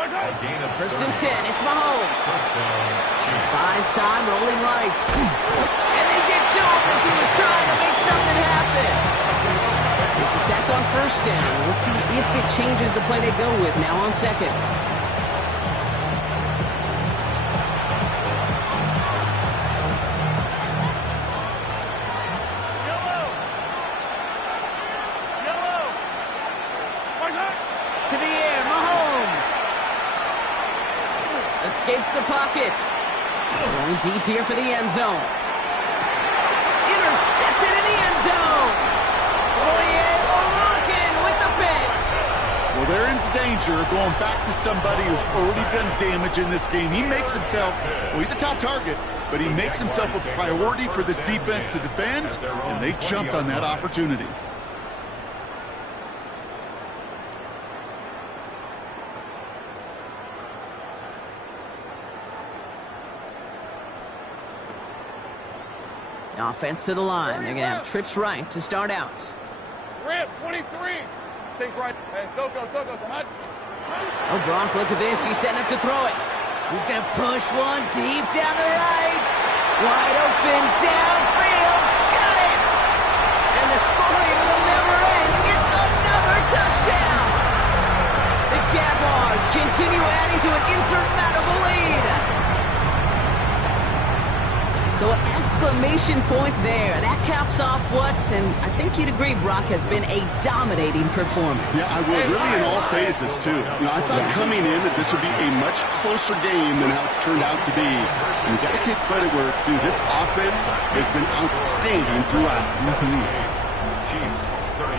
A gain of 1st and 10. It's Mahomes. 1st down, Chiefs. Buys time, rolling right. And they get to him as he was trying to make something happen. It's a sack on 1st down. We'll see if it changes the play they go with now on 2nd. To the air, Mahomes. Escapes the pocket. Going deep here for the end zone. Intercepted in the end zone. Rockin' with the pick. Well, they're in danger going back to somebody who's already done damage in this game. He makes himself, well, he's a top target, but he makes himself a priority for this defense to defend, and they jumped on that opportunity. Offense to the line. They're going to have trips right to start out. Rip, 23. Take right. Hey, Soko, hot. Oh, Brock, look at this. He's setting up to throw it. He's going to push one deep down the right. Wide open, downfield. Got it! And the scoring will never end. It's another touchdown. The Jaguars continue adding to an insurmountable lead. So an exclamation point there. That caps off what, and I think you'd agree, Brock, has been a dominating performance. Yeah, I would. Really in all phases, too. I thought coming in that this would be a much closer game than how it's turned out to be. And you got to give credit where it's due. This offense has been outstanding throughout. Chiefs 33.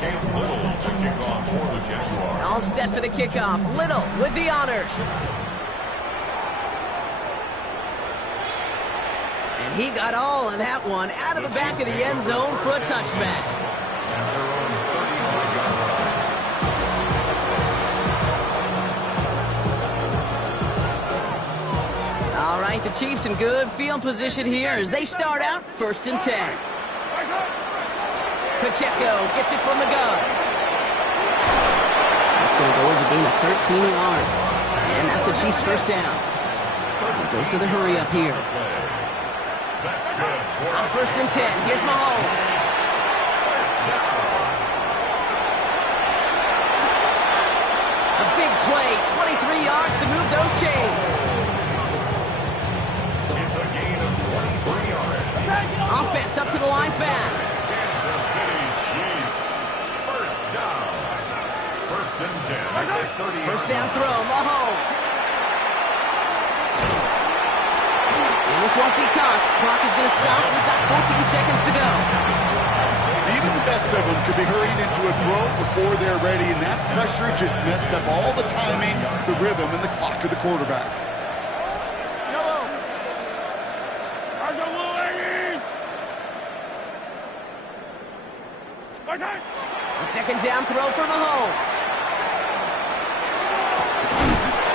Cam Little to kick off for the Jaguars. All set for the kickoff. Little with the honors. And he got all of that one out of the back of the end zone for a touchback. And they're on 39-yard line. All right, the Chiefs in good field position here as they start out 1st and 10. Pacheco gets it from the gun. That's going to go as a gain of 13 yards. And that's a Chiefs first down. Goes to the hurry up here. That's good. On 1st and 10, here's Mahomes. A big play, 23 yards to move those chains. It's a gain of 23 yards. Offense up to the line fast. Kansas City Chiefs. First down. 1st and 10 at the 30. First down throw, Mahomes. And this won't be caught. Clock is going to stop. We've got 14 seconds to go. Even the best of them could be hurried into a throw before they're ready, and that pressure just messed up all the timing, the rhythm, and the clock of the quarterback. A second down throw for Mahomes.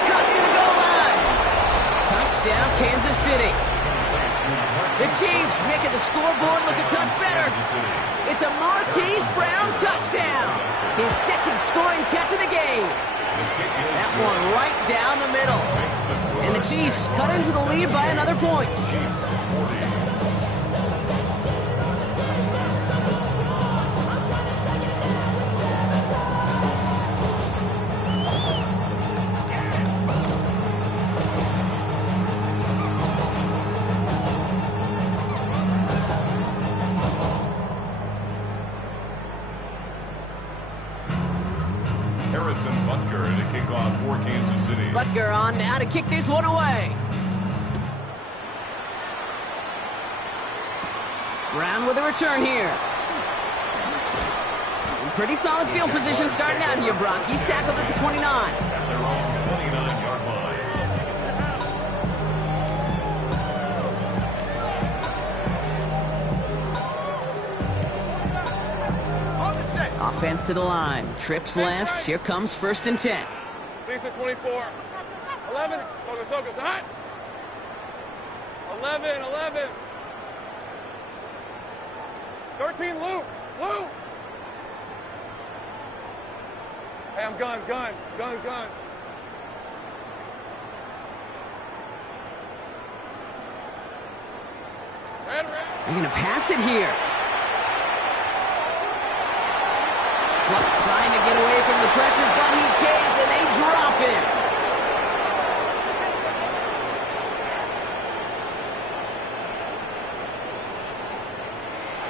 Cut near the goal line. Touchdown, Kansas City. The Chiefs making the scoreboard look a touch better. It's a Marquise Brown touchdown. His second scoring catch of the game. That one right down the middle. And the Chiefs cut into the lead by another point. Butker on now to kick this one away. Brown with a return here. In pretty solid field position starting out here, Brock. He's tackled at the 29. And they're on the 29-yard line. Offense to the line. Trips left. Here comes 1st and 10. Lisa 24. 11. Soka, hot. 11. 13, Luke. Hey, I'm gun. Red. They're going to pass it here. Trying to get away from the pressure, but he can't, and they drop him.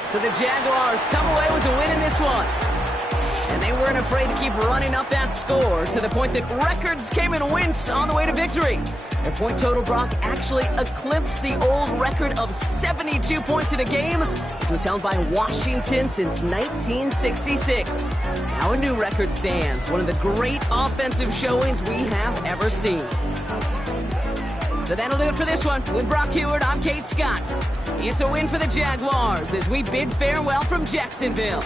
So the Jaguars come away with the win in this one. And they weren't afraid to keep running up that score to the point that records came and went on the way to victory. Their point total, Brock, actually eclipsed the old record of 72 points in a game, which was held by Washington since 1966. Now a new record stands, one of the great offensive showings we have ever seen. So that'll do it for this one. With Brock Heward, I'm Kate Scott. It's a win for the Jaguars as we bid farewell from Jacksonville.